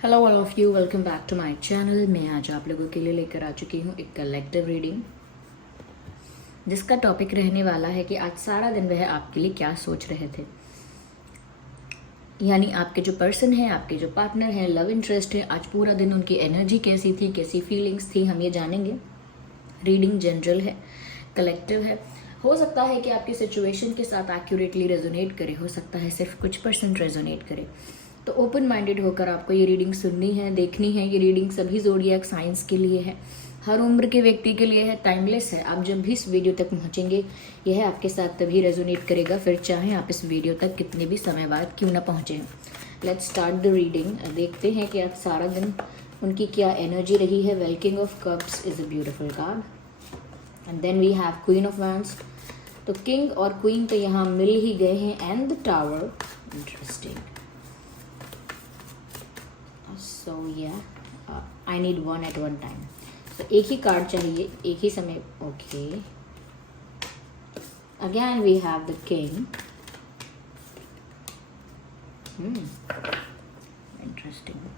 Hello all of you, welcome back to my channel. मैं आज आप लोगों के लिए लेकर आ चुकी हूँ एक कलेक्टिव रीडिंग, जिसका टॉपिक रहने वाला है कि आज सारा दिन वह आपके लिए क्या सोच रहे थे। यानी आपके जो पर्सन है, आपके जो पार्टनर हैं, लव इंटरेस्ट है, आज पूरा दिन उनकी एनर्जी कैसी थी, कैसी फीलिंग्स थी, हम ये जानेंगे। रीडिंग जनरल है, कलेक्टिव है। हो सकता है कि आपकी सिचुएशन के साथ एक्यूरेटली रेजोनेट करे, हो सकता है सिर्फ कुछ % रेजोनेट करे। तो ओपन माइंडेड होकर आपको ये रीडिंग सुननी है, देखनी है। ये रीडिंग सभी ज़ोडिएक साइंस के लिए है, हर उम्र के व्यक्ति के लिए है, टाइमलेस है। आप जब भी इस वीडियो तक पहुंचेंगे, यह आपके साथ तभी रेजोनेट करेगा, फिर चाहे आप इस वीडियो तक कितने भी समय बाद क्यों ना पहुंचे। Let's start the reading. देखते हैं कि आज सारा दिन उनकी क्या एनर्जी रही है। Well, king of cups is a beautiful card and then we have queen of wands. तो किंग और क्वीन तो यहाँ मिल ही गए हैं, and the tower. Interesting. So yeah I need one at one time. तो एक ही कार्ड चाहिए एक ही समय। Okay, again we have the king. Interesting.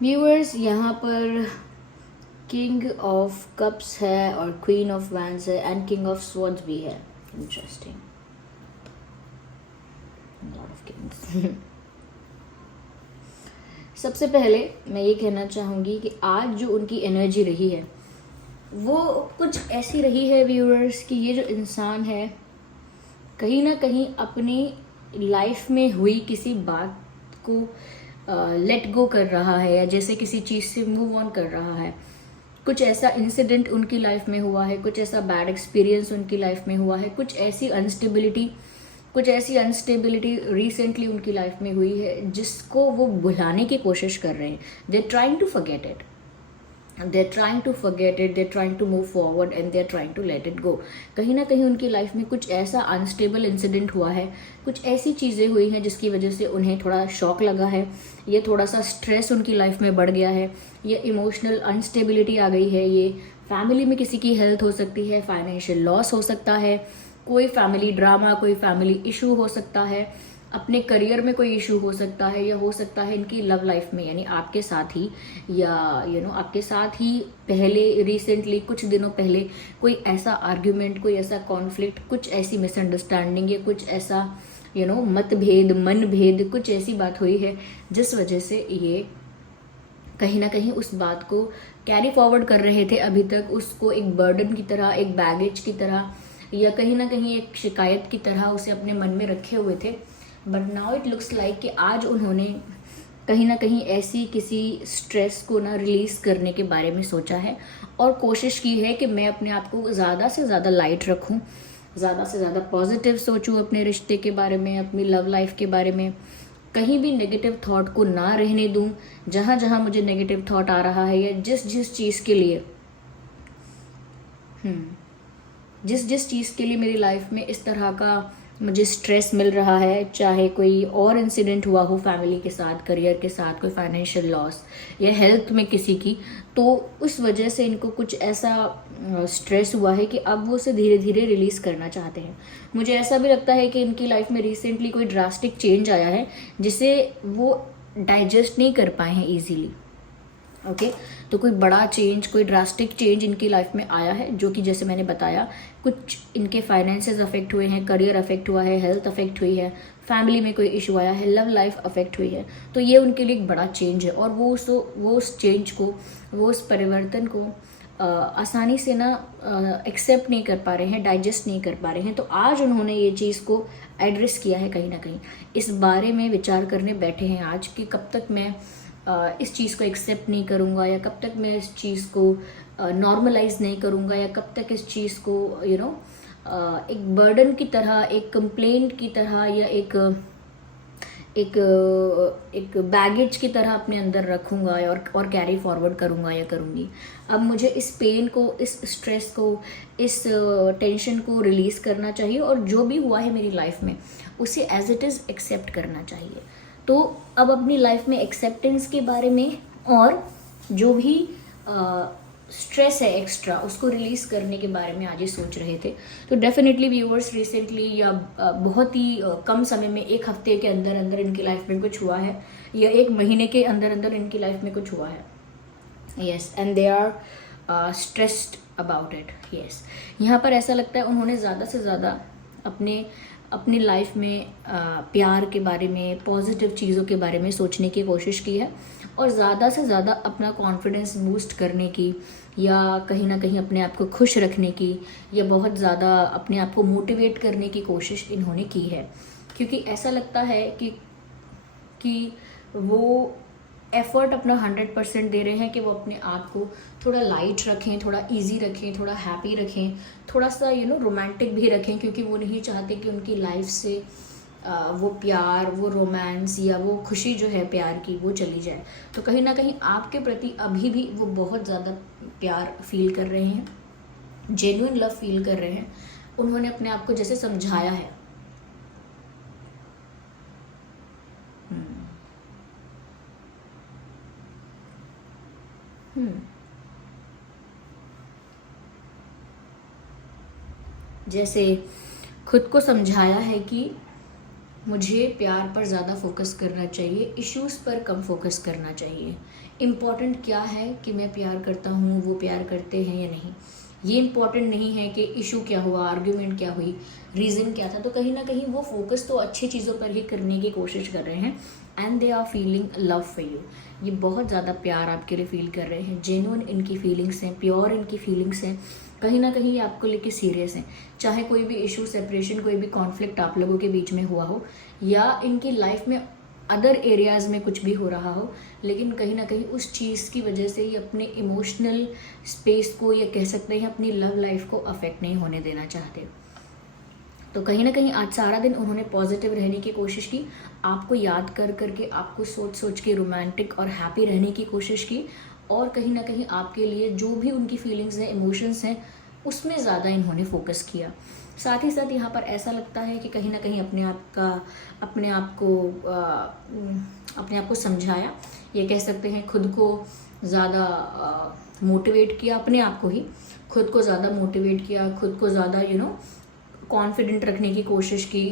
Viewers, यहाँ पर किंग ऑफ कप्स है और क्वीन ऑफ वैंड्स है एंड किंग ऑफ स्वॉर्ड्स भी है। Interesting, lot of Kings. सबसे पहले मैं ये कहना चाहूँगी कि आज जो उनकी एनर्जी रही है वो कुछ ऐसी रही है व्यूअर्स कि ये जो इंसान है कहीं ना कहीं अपनी लाइफ में हुई किसी बात को लेट गो कर रहा है, या जैसे किसी चीज़ से मूव ऑन कर रहा है। कुछ ऐसा इंसिडेंट उनकी लाइफ में हुआ है, कुछ ऐसा बैड एक्सपीरियंस उनकी लाइफ में हुआ है, कुछ ऐसी अनस्टेबिलिटी रिसेंटली उनकी लाइफ में हुई है जिसको वो भुलाने की कोशिश कर रहे हैं। They are trying to forget it, they're trying to forget it, they're trying to move forward and they're trying to let it go। कहीं ना कहीं उनकी लाइफ में कुछ ऐसा अनस्टेबल इंसिडेंट हुआ है, कुछ ऐसी चीज़ें हुई हैं जिसकी वजह से उन्हें थोड़ा शॉक लगा है, ये थोड़ा सा स्ट्रेस उनकी लाइफ में बढ़ गया है, ये इमोशनल अनस्टेबिलिटी आ गई है, ये फैमिली में किसी की हेल्थ हो सकती है, फाइनेंशियल लॉस हो सकता है, कोई फैमिली ड्रामा, कोई फैमिली इशू हो सकता है, अपने करियर में कोई इशू हो सकता है, या हो सकता है इनकी लव लाइफ में, यानी आपके साथ ही, या आपके साथ ही पहले रिसेंटली कुछ दिनों पहले कोई ऐसा आर्ग्यूमेंट, कोई ऐसा कॉन्फ्लिक्ट, कुछ ऐसी मिसअंडरस्टैंडिंग, या कुछ ऐसा मतभेद, मनभेद, कुछ ऐसी बात हुई है जिस वजह से ये कहीं ना कहीं उस बात को कैरी फॉरवर्ड कर रहे थे अभी तक, उसको एक बर्डन की तरह, एक बैगेज की तरह, या कहीं ना कहीं एक शिकायत की तरह उसे अपने मन में रखे हुए थे। But now it looks like कि आज उन्होंने कहीं ना कहीं ऐसी किसी स्ट्रेस को ना रिलीज करने के बारे में सोचा है और कोशिश की है कि मैं अपने आप को ज़्यादा से ज़्यादा लाइट रखूं, ज़्यादा से ज़्यादा पॉजिटिव सोचूं अपने रिश्ते के बारे में, अपनी लव लाइफ के बारे में। कहीं भी नेगेटिव थॉट को ना रहने दूं। जहाँ जहाँ मुझे नेगेटिव थॉट आ रहा है, या जिस जिस चीज़ के लिए जिस चीज़ के लिए मेरी लाइफ में इस तरह का मुझे स्ट्रेस मिल रहा है, चाहे कोई और इंसिडेंट हुआ हो फैमिली के साथ, करियर के साथ, कोई फाइनेंशियल लॉस या हेल्थ में किसी की, तो उस वजह से इनको कुछ ऐसा स्ट्रेस हुआ है कि अब वो उसे धीरे धीरे रिलीज़ करना चाहते हैं। मुझे ऐसा भी लगता है कि इनकी लाइफ में रिसेंटली कोई ड्रास्टिक चेंज आया है जिसे वो डाइजेस्ट नहीं कर पाए हैं ईजीली। ओके, तो कोई बड़ा चेंज, कोई ड्रास्टिक चेंज इनकी लाइफ में आया है, जो कि जैसे मैंने बताया, कुछ इनके फाइनेंसेस अफेक्ट हुए हैं, करियर अफेक्ट हुआ है, हेल्थ अफेक्ट हुई है, फैमिली में कोई इशू आया है, लव लाइफ अफेक्ट हुई है। तो ये उनके लिए एक बड़ा चेंज है, और वो उस चेंज को, वो उस परिवर्तन को आसानी से ना एक्सेप्ट नहीं कर पा रहे हैं, डाइजेस्ट नहीं कर पा रहे हैं। तो आज उन्होंने ये चीज़ को एड्रेस किया है, कहीं ना कहीं इस बारे में विचार करने बैठे हैं आज कि कब तक मैं इस चीज़ को एक्सेप्ट नहीं करूँगा, या कब तक मैं इस चीज़ को नॉर्मलाइज नहीं करूँगा, या कब तक इस चीज़ को एक बर्डन की तरह, एक कंप्लेंट की तरह, या एक बैगेज की तरह अपने अंदर रखूँगा और कैरी फॉरवर्ड करूँगा या करूँगी। अब मुझे इस पेन को, इस स्ट्रेस को, इस टेंशन को रिलीज़ करना चाहिए, और जो भी हुआ है मेरी लाइफ में उसे एज इट इज़ एक्सेप्ट करना चाहिए। तो अब अपनी लाइफ में एक्सेप्टेंस के बारे में, और जो भी स्ट्रेस है एक्स्ट्रा, उसको रिलीज करने के बारे में आज ही सोच रहे थे। तो डेफिनेटली व्यूअर्स रिसेंटली या बहुत ही कम समय में, 1 हफ्ते के अंदर अंदर इनकी लाइफ में कुछ हुआ है, या 1 महीने के अंदर अंदर इनकी लाइफ में कुछ हुआ है। Yes, and they are stressed about it. Yes, यहाँ पर ऐसा लगता है उन्होंने ज़्यादा से ज़्यादा अपनी लाइफ में प्यार के बारे में, पॉजिटिव चीज़ों के बारे में सोचने की कोशिश की है, और ज़्यादा से ज़्यादा अपना कॉन्फिडेंस बूस्ट करने की, या कहीं ना कहीं अपने आप को खुश रखने की, या बहुत ज़्यादा अपने आप को मोटिवेट करने की कोशिश इन्होंने की है। क्योंकि ऐसा लगता है कि वो एफर्ट अपना 100% दे रहे हैं कि वो अपने आप को थोड़ा लाइट रखें, थोड़ा इजी रखें, थोड़ा हैप्पी रखें, थोड़ा सा रोमांटिक भी रखें, क्योंकि वो नहीं चाहते कि उनकी लाइफ से वो प्यार, वो रोमांस या वो खुशी जो है प्यार की, वो चली जाए। तो कहीं ना कहीं आपके प्रति अभी भी वो बहुत ज़्यादा प्यार फील कर रहे हैं, जेन्युइन लव फील कर रहे हैं। उन्होंने अपने आप को जैसे समझाया है। जैसे खुद को समझाया है कि मुझे प्यार पर ज़्यादा फोकस करना चाहिए, इश्यूज़ पर कम फोकस करना चाहिए। इम्पॉर्टेंट क्या है कि मैं प्यार करता हूँ, वो प्यार करते हैं या नहीं, ये इम्पॉर्टेंट नहीं है कि इशू क्या हुआ, आर्ग्यूमेंट क्या हुई, रीज़न क्या था। तो कहीं ना कहीं वो फोकस तो अच्छी चीज़ों पर ही करने की कोशिश कर रहे हैं। And they are feeling love for you, ये बहुत ज़्यादा प्यार आपके लिए फील कर रहे हैं। जेन्युइन इनकी फीलिंग्स हैं, प्योर इनकी फीलिंग्स हैं। कहीं ना कहीं ये आपको लेके सीरियस हैं। चाहे कोई भी इशू, सेपरेशन, कोई भी कॉन्फ्लिक्ट आप लोगों के बीच में हुआ हो, या इनकी लाइफ में अदर एरियाज़ में कुछ भी हो रहा हो, लेकिन कहीं ना कहीं उस चीज़ की वजह से ये अपने इमोशनल स्पेस को, या कह सकते हैं अपनी लव लाइफ को अफेक्ट नहीं होने देना चाहते। तो कहीं ना कहीं आज सारा दिन उन्होंने पॉजिटिव रहने की कोशिश की, आपको याद कर करके, आपको सोच सोच के रोमांटिक और हैप्पी रहने की कोशिश की, और कहीं ना कहीं आपके लिए जो भी उनकी फीलिंग्स हैं, इमोशंस हैं, उसमें ज़्यादा इन्होंने फोकस किया। साथ ही साथ यहाँ पर ऐसा लगता है कि कहीं ना कहीं अपने आप को समझाया, ये कह सकते हैं खुद को ज़्यादा मोटिवेट किया, अपने आप को ही खुद को ज़्यादा मोटिवेट किया, खुद को ज़्यादा कॉन्फिडेंट रखने की कोशिश की,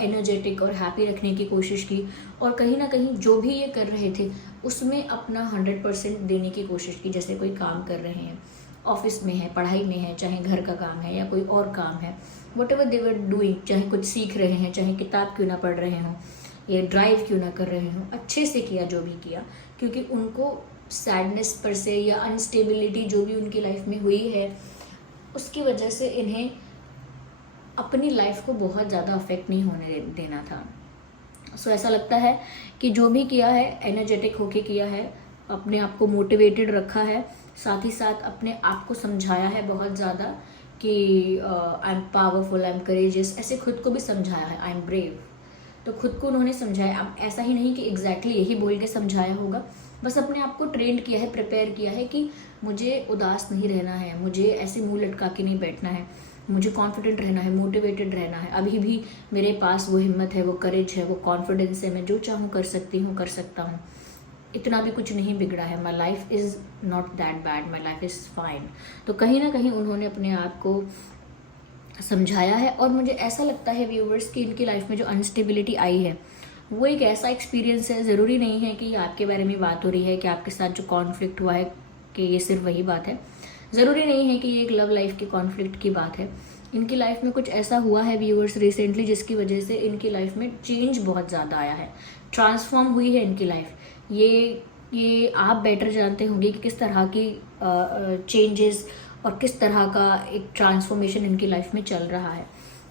एनर्जेटिक और हैप्पी रखने की कोशिश की, और कहीं ना कहीं जो भी ये कर रहे थे उसमें अपना 100% देने की कोशिश की। जैसे कोई काम कर रहे हैं, ऑफिस में है, पढ़ाई में है, चाहे घर का काम है या कोई और काम है, what ever they were doing, चाहे कुछ सीख रहे हैं, चाहे किताब क्यों ना पढ़ रहे हों, या ड्राइव क्यों ना कर रहे हों, अच्छे से किया जो भी किया। क्योंकि उनको सैडनेस पर से, या अनस्टेबिलिटी जो भी उनकी लाइफ में हुई है, उसकी वजह से इन्हें अपनी लाइफ को बहुत ज़्यादा अफेक्ट नहीं होने देना था। सो ऐसा लगता है कि जो भी किया है, एनर्जेटिक होके किया है, अपने आप को मोटिवेटेड रखा है, साथ ही साथ अपने आप को समझाया है बहुत ज़्यादा कि I am powerful, I am courageous, ऐसे खुद को भी समझाया है, आई एम ब्रेव। तो खुद को उन्होंने समझाया। अब ऐसा ही नहीं कि एग्जैक्टली यही बोल के समझाया होगा, बस अपने आप को ट्रेंड किया है, प्रिपेयर किया है कि मुझे उदास नहीं रहना है, मुझे ऐसे मुंह लटका के नहीं बैठना है, मुझे कॉन्फिडेंट रहना है, मोटिवेटेड रहना है। अभी भी मेरे पास वो हिम्मत है, वो करेज है, वो कॉन्फिडेंस है, मैं जो चाहूँ कर सकती हूँ, कर सकता हूँ, इतना भी कुछ नहीं बिगड़ा है, my life is not that bad, my life is fine. तो कहीं ना कहीं उन्होंने अपने आप को समझाया है। और मुझे ऐसा लगता है व्यूवर्स कि इनकी लाइफ में जो अनस्टेबिलिटी आई है वो एक ऐसा एक्सपीरियंस है, ज़रूरी नहीं है कि आपके बारे में बात हो रही है, कि आपके साथ जो कॉन्फ्लिक्ट हुआ है कि ये सिर्फ वही बात है, ज़रूरी नहीं है कि ये एक लव लाइफ के कॉन्फ्लिक्ट की बात है। इनकी लाइफ में कुछ ऐसा हुआ है व्यूअर्स रिसेंटली, जिसकी वजह से इनकी लाइफ में चेंज बहुत ज़्यादा आया है, ट्रांसफॉर्म हुई है इनकी लाइफ। ये आप बेटर जानते होंगे कि किस तरह की चेंजेस और किस तरह का एक ट्रांसफॉर्मेशन इनकी लाइफ में चल रहा है।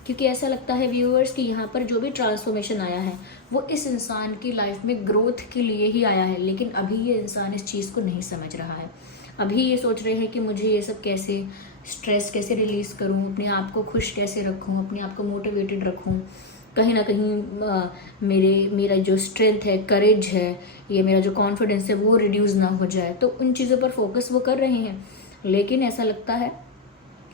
क्योंकि ऐसा लगता है व्यूअर्स कि यहाँ पर जो भी ट्रांसफॉर्मेशन आया है वो इस इंसान की लाइफ में ग्रोथ के लिए ही आया है, लेकिन अभी ये इंसान इस चीज़ को नहीं समझ रहा है। अभी ये सोच रहे हैं कि मुझे ये सब कैसे, स्ट्रेस कैसे रिलीज़ करूँ, अपने आप को खुश कैसे रखूँ, अपने आप को मोटिवेटेड रखूँ, कहीं ना कहीं मेरा जो स्ट्रेंथ है, करेज है, ये मेरा जो कॉन्फिडेंस है वो रिड्यूस ना हो जाए। तो उन चीज़ों पर फोकस वो कर रहे हैं। लेकिन ऐसा लगता है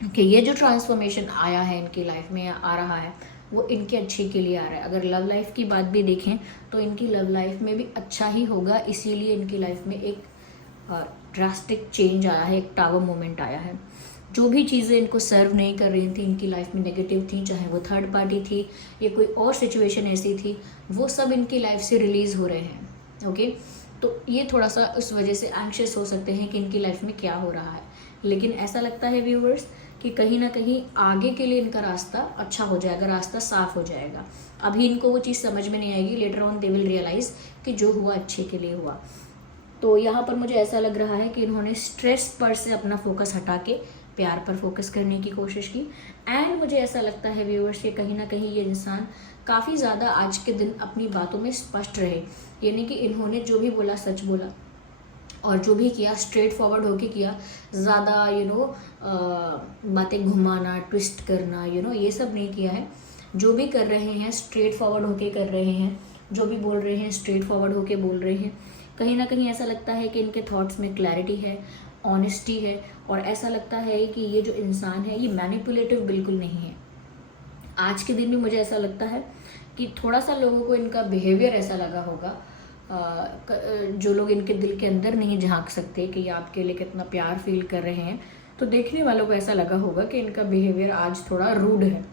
कि ये जो ट्रांसफॉर्मेशन आया है इनकी लाइफ में, आ रहा है, वो इनके अच्छे के लिए आ रहा है। अगर लव लाइफ की बात भी देखें तो इनकी लव लाइफ में भी अच्छा ही होगा, इसीलिए इनकी लाइफ में एक ड्रास्टिक चेंज आया है, एक टावर मोमेंट आया है। जो भी चीज़ें इनको सर्व नहीं कर रही थी, इनकी लाइफ में नेगेटिव थी, चाहे वो थर्ड पार्टी थी या कोई और सिचुएशन ऐसी थी, वो सब इनकी लाइफ से रिलीज़ हो रहे हैं। ओके, तो ये थोड़ा सा उस वजह से एंग्शियस हो सकते हैं कि इनकी लाइफ में क्या हो रहा है। लेकिन ऐसा लगता है व्यूवर्स कि कहीं ना कहीं आगे के लिए इनका रास्ता अच्छा हो जाएगा, रास्ता साफ हो जाएगा। अभी इनको वो चीज़ समझ में नहीं आएगी, later on they will realise कि जो हुआ अच्छे के लिए हुआ। तो यहाँ पर मुझे ऐसा लग रहा है कि इन्होंने स्ट्रेस पर से अपना फोकस हटा के प्यार पर फोकस करने की कोशिश की। एंड मुझे ऐसा लगता है व्यूअर्स कि कहीं ना कहीं ये इंसान काफ़ी ज़्यादा आज के दिन अपनी बातों में स्पष्ट रहे, यानी कि इन्होंने जो भी बोला सच बोला, और जो भी किया स्ट्रेट फॉरवर्ड होके किया। ज़्यादा बातें घुमाना, ट्विस्ट करना, ये सब नहीं किया है। जो भी कर रहे हैं स्ट्रेट फॉरवर्ड होके कर रहे हैं, जो भी बोल रहे हैं स्ट्रेट फॉरवर्ड होके बोल रहे हैं। कहीं ना कहीं ऐसा लगता है कि इनके थॉट्स में क्लैरिटी है, ऑनेस्टी है, और ऐसा लगता है कि ये जो इंसान है ये मैनिपुलेटिव बिल्कुल नहीं है। आज के दिन भी मुझे ऐसा लगता है कि थोड़ा सा लोगों को इनका बिहेवियर ऐसा लगा होगा, जो लोग इनके दिल के अंदर नहीं झांक सकते कि ये आपके लिए कितना प्यार फील कर रहे हैं, तो देखने वालों को ऐसा लगा होगा कि इनका बिहेवियर आज थोड़ा रूड है,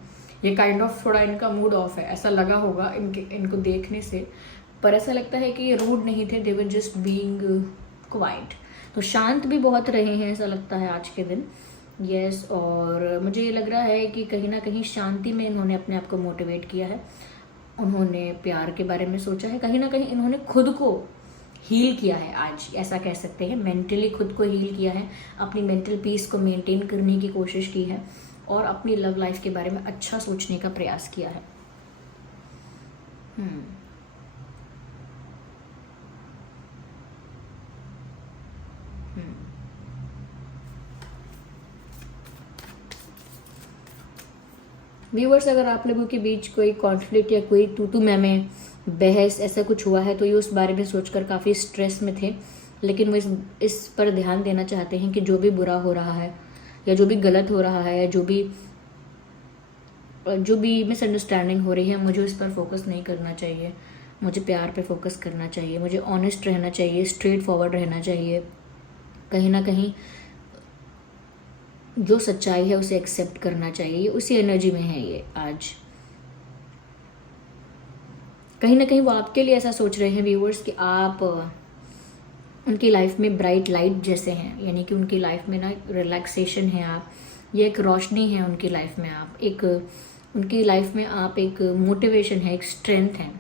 ये काइंड ऑफ थोड़ा इनका मूड ऑफ है, ऐसा लगा होगा इनको देखने से। पर ऐसा लगता है कि ये रूड नहीं थे, दे वर जस्ट बीइंग क्वाइट। तो शांत भी बहुत रहे हैं ऐसा लगता है आज के दिन। यस, और मुझे ये लग रहा है कि कहीं ना कहीं शांति में इन्होंने अपने आप को मोटिवेट किया है, उन्होंने प्यार के बारे में सोचा है, कहीं ना कहीं इन्होंने खुद को हील किया है। आज ऐसा कह सकते हैं मेंटली खुद को हील किया है, अपनी मेंटल पीस को मेंटेन करने की कोशिश की है, और अपनी लव लाइफ के बारे में अच्छा सोचने का प्रयास किया है। व्यूवर्स, अगर आप लोगों के बीच कोई कॉन्फ्लिक्ट या कोई तू मैं बहस ऐसा कुछ हुआ है तो ये उस बारे में सोचकर काफ़ी स्ट्रेस में थे, लेकिन वो इस पर ध्यान देना चाहते हैं कि जो भी बुरा हो रहा है या जो भी गलत हो रहा है या जो भी मिसअंडरस्टैंडिंग हो रही है, मुझे उस पर फोकस नहीं करना चाहिए, मुझे प्यार पे फोकस करना चाहिए, मुझे ऑनेस्ट रहना चाहिए, स्ट्रेट फॉरवर्ड रहना चाहिए। कहीं ना कहीं जो सच्चाई है उसे एक्सेप्ट करना चाहिए, ये उसी एनर्जी में है ये आज। कहीं ना कहीं वो आपके लिए ऐसा सोच रहे हैं व्यूअर्स कि आप उनकी लाइफ में ब्राइट लाइट जैसे हैं, यानी कि उनकी लाइफ में ना रिलैक्सेशन है आप, ये एक रोशनी है उनकी लाइफ में आप, एक उनकी लाइफ में आप एक मोटिवेशन है, एक स्ट्रेंथ है।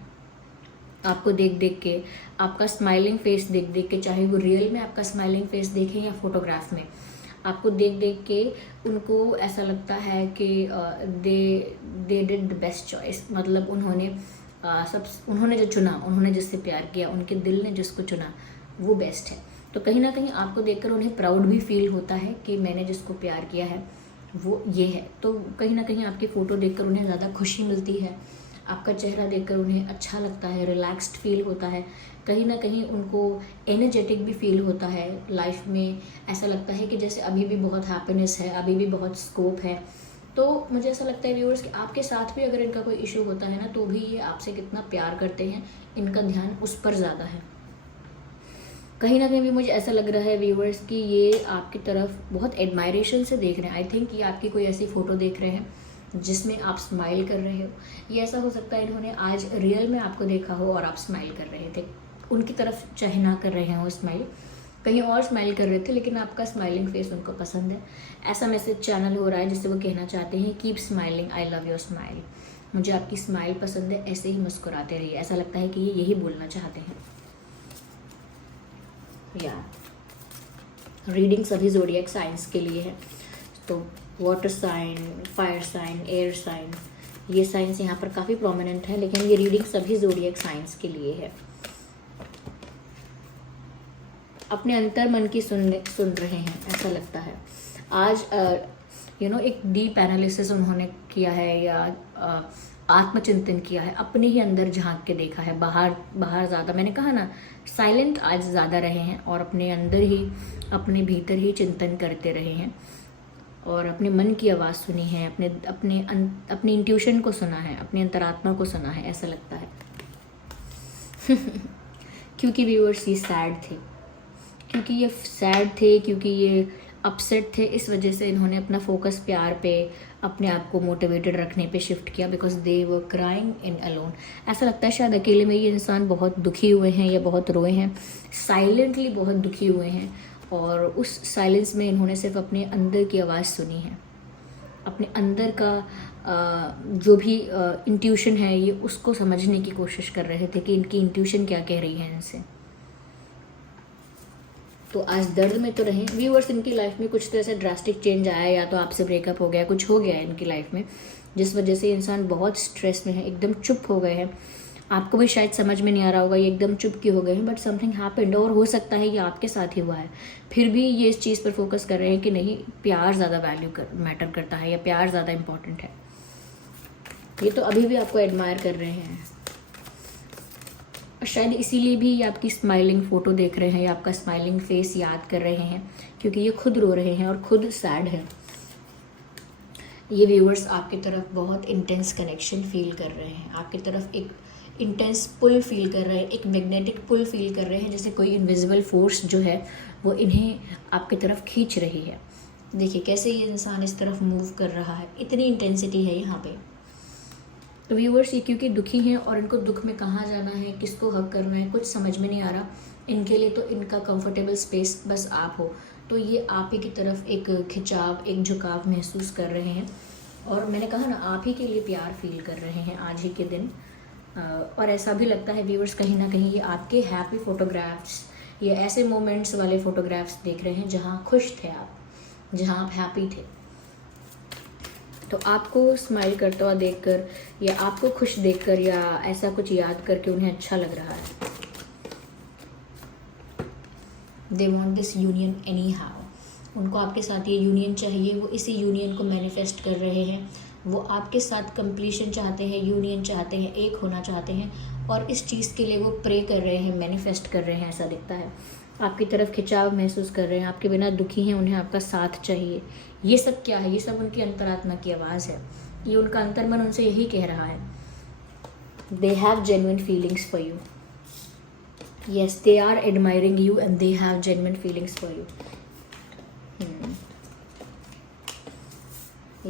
आपको देख देख के, आपका स्माइलिंग फेस देख देख के, चाहे वो रियल में आपका स्माइलिंग फेस देखें या फोटोग्राफ में, आपको देख देख के उनको ऐसा लगता है कि they did the best choice. मतलब उन्होंने जो चुना, उन्होंने जिससे प्यार किया, उनके दिल ने जिसको चुना वो बेस्ट है। तो कहीं ना कहीं आपको देखकर उन्हें प्राउड भी फील होता है कि मैंने जिसको प्यार किया है वो ये है। तो कहीं ना कहीं आपकी फ़ोटो देखकर उन्हें ज़्यादा खुशी मिलती है, आपका चेहरा देखकर उन्हें अच्छा लगता है, रिलैक्स्ड फील होता है, कहीं ना कहीं उनको एनर्जेटिक भी फील होता है लाइफ में। ऐसा लगता है कि जैसे अभी भी बहुत हैप्पीनेस है, अभी भी बहुत स्कोप है। तो मुझे ऐसा लगता है व्यूअर्स कि आपके साथ भी अगर इनका कोई इशू होता है ना, तो भी ये आपसे कितना प्यार करते हैं, इनका ध्यान उस पर ज़्यादा है। कहीं ना कहीं भी मुझे ऐसा लग रहा है व्यूअर्स कि ये आपकी तरफ बहुत एडमायरेशन से देख रहे हैं। आई थिंक ये आपकी कोई ऐसी फ़ोटो देख रहे हैं जिसमें आप स्माइल कर रहे हो। ये ऐसा हो सकता है इन्होंने आज रियल में आपको देखा हो और आप स्माइल कर रहे थे, उनकी तरफ चाहे ना कर रहे हो स्माइल, कहीं और स्माइल कर रहे थे, लेकिन आपका स्माइलिंग फेस उनको पसंद है। ऐसा मैसेज चैनल हो रहा है जिससे वो कहना चाहते हैं keep smiling, I love your smile, मुझे आपकी स्माइल पसंद है, ऐसे ही मुस्कुराते रहिए। ऐसा लगता है कि ये यही बोलना चाहते हैं। या रीडिंग सभी ज़ोडिएक साइंस के लिए है, तो water sign, fire sign, air sign, ये साइंस यहाँ पर काफ़ी प्रोमिनेंट है, लेकिन ये रीडिंग सभी ज़ोडिएक साइंस के लिए है। अपने अंतर मन की सुन रहे हैं ऐसा लगता है आज। एक डीप एनालिसिस उन्होंने किया है या आत्मचिंतन किया है, अपने ही अंदर झांक के देखा है। बाहर ज़्यादा, मैंने कहा ना, साइलेंट आज ज़्यादा रहे हैं और अपने अंदर ही, अपने भीतर ही चिंतन करते रहे हैं और अपने मन की आवाज़ सुनी है, अपनी इंट्यूशन को सुना है, अपनी अंतरात्मा को सुना है, ऐसा लगता है। क्योंकि व्यूअर्स ये सैड थे, क्योंकि ये सैड थे, क्योंकि ये अपसेट थे, इस वजह से इन्होंने अपना फोकस प्यार पे, अपने आप को मोटिवेटेड रखने पे शिफ्ट किया, because they were crying in alone. ऐसा लगता है शायद अकेले में ये इंसान बहुत दुखी हुए हैं या बहुत रोए हैं, साइलेंटली बहुत दुखी हुए हैं, और उस साइलेंस में इन्होंने सिर्फ अपने अंदर की आवाज़ सुनी है, अपने अंदर का जो भी इंट्यूशन है ये उसको समझने की कोशिश कर रहे थे कि इनकी इंट्यूशन क्या कह रही है इनसे। तो आज दर्द में तो रहे व्यूअर्स, इनकी लाइफ में कुछ तो ऐसा ड्रास्टिक चेंज आया, या तो आपसे ब्रेकअप हो गया, कुछ हो गया है इनकी लाइफ में, जिस वजह से इंसान बहुत स्ट्रेस में है, एकदम चुप हो गए हैं। आपको भी शायद समझ में नहीं आ रहा होगा ये एकदम चुप क्यों हो गए हैं, बट समथिंग हैपेंड, और हो सकता है ये आपके साथ ही हुआ है। फिर भी ये इस चीज़ पर फोकस कर रहे हैं कि नहीं, प्यार ज़्यादा मैटर करता है, या प्यार ज़्यादा इंपॉर्टेंट है। ये तो अभी भी आपको एडमायर कर रहे हैं, और शायद इसीलिए भी ये आपकी स्माइलिंग फ़ोटो देख रहे हैं, या आपका स्माइलिंग फेस याद कर रहे हैं, क्योंकि ये खुद रो रहे हैं और खुद सैड है। ये व्यूअर्स आपकी तरफ बहुत इंटेंस कनेक्शन फील कर रहे हैं, आपकी तरफ एक इंटेंस पुल फील कर रहे हैं, एक मैग्नेटिक पुल फील कर रहे हैं, जैसे कोई इनविजिबल फोर्स जो है वो इन्हें आपकी तरफ खींच रही है। देखिए कैसे ये इंसान इस तरफ मूव कर रहा है, इतनी इंटेंसिटी है यहाँ पे। तो व्यूअर्स ये क्योंकि दुखी हैं, और इनको दुख में कहाँ जाना है, किसको हक करना है, कुछ समझ में नहीं आ रहा इनके लिए। तो इनका कंफर्टेबल स्पेस बस आप हो, तो ये आप ही की तरफ एक खिंचाव, एक झुकाव महसूस कर रहे हैं, और मैंने कहा ना, आप ही के लिए प्यार फील कर रहे हैं आज ही के दिन। और ऐसा भी लगता है व्यूअर्स कहीं ना कहीं ये आपके हैप्पी फ़ोटोग्राफ्स, ये ऐसे मोमेंट्स वाले फ़ोटोग्राफ्स देख रहे हैं जहाँ खुश थे आप, जहाँ आप हैप्पी थे। तो आपको स्माइल करता हुआ देखकर, या आपको खुश देखकर, या ऐसा कुछ याद करके उन्हें अच्छा लग रहा है। They want this union any how, उनको आपके साथ ये यूनियन चाहिए, वो इसी यूनियन को मैनिफेस्ट कर रहे हैं, वो आपके साथ कंप्लीशन चाहते हैं, यूनियन चाहते हैं, एक होना चाहते हैं, और इस चीज़ के लिए वो प्रे कर रहे हैं, मैनिफेस्ट कर रहे हैं, ऐसा दिखता है। आपकी तरफ खिंचाव महसूस कर रहे हैं, आपके बिना दुखी हैं, उन्हें आपका साथ चाहिए। ये सब क्या है, ये सब उनकी अंतरात्मा की आवाज़ है, ये उनका अंतर्मन उनसे यही कह रहा है। They have genuine feelings for you, yes they are admiring you and they have genuine feelings for you.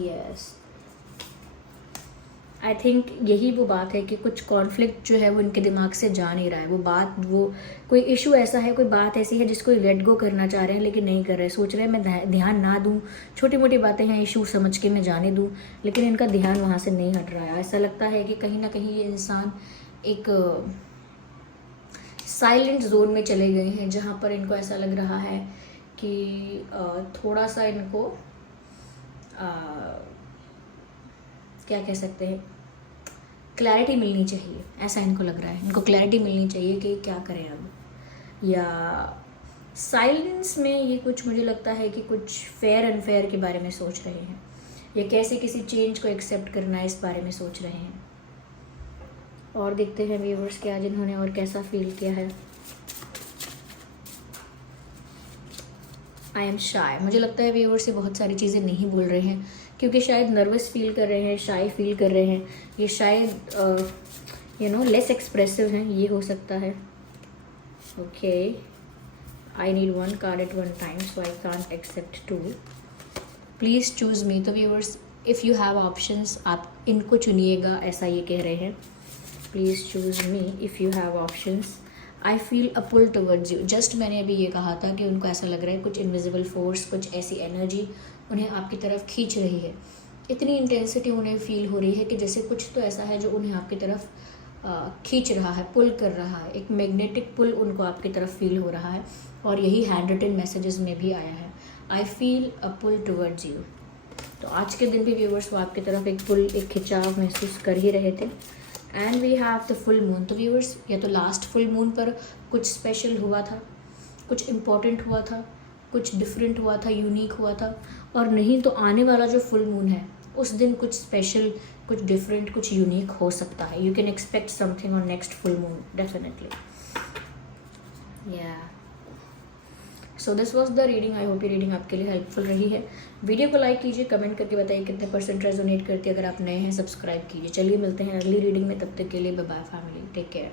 Yes, I think यही वो बात है कि कुछ कॉन्फ्लिक्ट जो है वो इनके दिमाग से जा नहीं रहा है। वो बात, वो कोई इशू ऐसा है, कोई बात ऐसी है जिसको लेट गो करना चाह रहे हैं, लेकिन नहीं कर रहे। सोच रहे हैं मैं ध्यान ना दूं, छोटी मोटी बातें हैं, इशू समझ के मैं जाने दूं, लेकिन इनका ध्यान वहाँ से नहीं हट रहा है। ऐसा लगता है कि कहीं ना कहीं ये इंसान एक साइलेंट जोन में चले गए हैं, जहाँ पर इनको ऐसा लग रहा है कि थोड़ा सा इनको क्या कह सकते हैं, क्लैरिटी मिलनी चाहिए, ऐसा इनको लग रहा है। इनको क्लैरिटी मिलनी चाहिए कि क्या करें अब, या साइलेंस में ये कुछ, मुझे लगता है कि कुछ फेयर अनफेयर के बारे में सोच रहे हैं, या कैसे किसी चेंज को एक्सेप्ट करना है इस बारे में सोच रहे हैं। और देखते हैं व्यूअर्स कि आज इन्होंने और कैसा फील किया है। आई एम शाय, मुझे लगता है व्यूअर्स से बहुत सारी चीज़ें नहीं बोल रहे हैं, क्योंकि शायद नर्वस फील कर रहे हैं, शाय फील कर रहे हैं, ये शायद लेस एक्सप्रेसिव हैं, ये हो सकता है। Okay, I need one card at one time, so I can't accept two, please choose me. तो viewers if you have options, आप इनको चुनिएगा, ऐसा ये कह रहे हैं। Please choose me if you have options, I feel a pull towards you. Just मैंने अभी ये कहा था कि उनको ऐसा लग रहा है कुछ इनविजिबल फोर्स, कुछ ऐसी एनर्जी उन्हें आपकी तरफ खींच रही है। इतनी इंटेंसिटी उन्हें फील हो रही है कि जैसे कुछ तो ऐसा है जो उन्हें आपकी तरफ खींच रहा है, पुल कर रहा है, एक मैग्नेटिक पुल उनको आपकी तरफ फील हो रहा है। और यही हैंड रिटन मैसेजेस में भी आया है, I feel a pull towards you. तो आज के दिन भी व्यूअर्स वो आपकी तरफ एक पुल, एक खिंचाव महसूस कर ही रहे थे। And we have the full moon. तो व्यूअर्स या तो लास्ट फुल मून पर कुछ स्पेशल हुआ था, कुछ इम्पोर्टेंट हुआ था, कुछ डिफरेंट हुआ था, यूनिक हुआ था, और नहीं तो आने वाला जो फुल मून है उस दिन कुछ स्पेशल, कुछ डिफरेंट, कुछ यूनिक हो सकता है। You can expect something on next full moon definitely. या so this was the reading. I hope ये रीडिंग आपके लिए हेल्पफुल रही है। वीडियो को लाइक कीजिए, कमेंट करके बताइए कितने % रेजोनेट करती है। अगर आप नए हैं सब्सक्राइब कीजिए। चलिए मिलते हैं अगली रीडिंग में, तब तक के लिए bye bye family, take care.